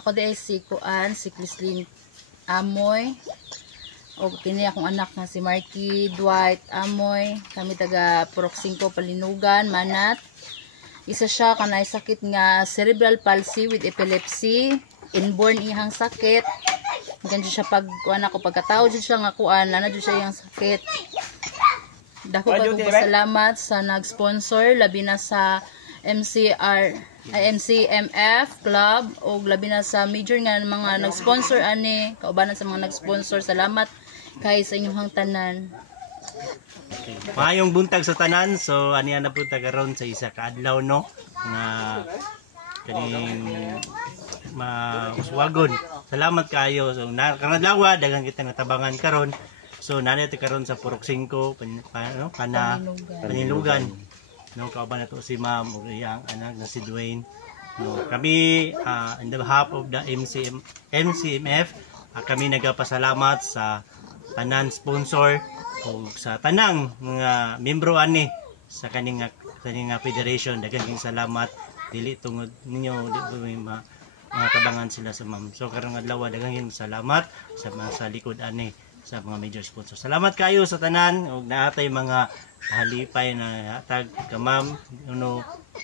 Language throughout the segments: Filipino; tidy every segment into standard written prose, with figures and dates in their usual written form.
Ako dahil si Kuan, si Chrislyn Amoy. O kini akong anak nga si Marky Dwight Amoy. Kami taga Purok 5 Palinugan, Manat. Isa siya kanay sakit nga cerebral palsy with epilepsy. Inborn ihang sakit. Ganyan siya pag kuan ako pagkatao jud siya nga kuan, ana jud siya iyang sakit. Dako kay salamat sa nag-sponsor labi na sa MCMF Club o labi na sa major nga mga nag-sponsor ani, kaubanan sa mga nag-sponsor. Salamat kay sa inyong tanan. Okay. Maayong buntag sa tanan. So aniya na punta karon sa isa ka adlaw no nga kaning mauswagon. Salamat kayo. So kanadlaw daghang kita natabangan karon. So nanay ti karon sa Purok 5 Panilugan. No, kauban na to si Ma'am ug iyang anak na si Dwayne. No, kami in the behalf of the MCMF, kami nagapasalamat sa tanan sponsor ug sa tanang mga membro ani sa kaning federation. Daghang salamat. Dili tungod ninyo dili mga tabangan sila sa Ma'am. So karong adlaw daghang salamat sa likod ani sa mga major sponsors. Salamat kayo sa tanan ug naatay mga halipay na hatag ka Ma'am,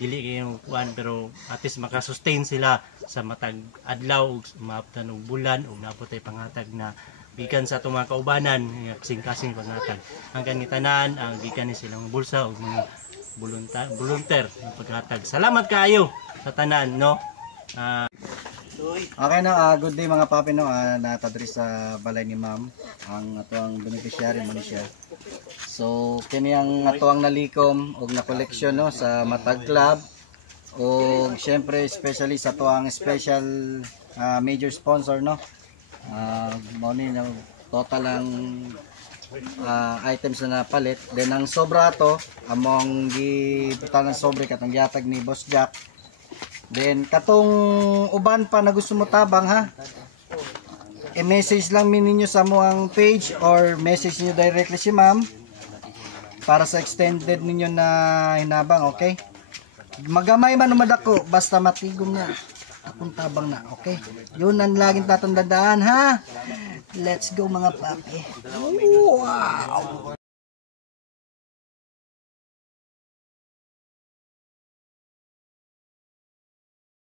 dili kayo kuan pero at least makasustain sila sa matag adlaw ug maabtan og bulan ug naapotay pangatag na gikan sa atong mga kaubanan kasing-kasing pangatag. Ang kanitanan ang gikan ni silang bulsa ug mga volunteer ng paghatag. Salamat kayo sa tanan no. Okay no, good day mga papi no, natadri sa balay ni Ma'am ang atuang beneficiary mo ni siya. So kini ang atuang nalikom og na collection no sa Matag Club og syempre especially sa atuang special major sponsor no. Mao ni total ang items na napalit. Then ang sobra to among gibutanan sobre katong gihatag ni Boss Jack. Then katong uban pa na gusto mo tabang ha, i-message lang ninyo sa moang page or message niyo directly si Ma'am para sa extended ninyo na hinabang, okay? Magamay man o madako basta matigom na akong tabang na, okay? Yun ang laging tatandaan ha. Let's go mga papi. Wow!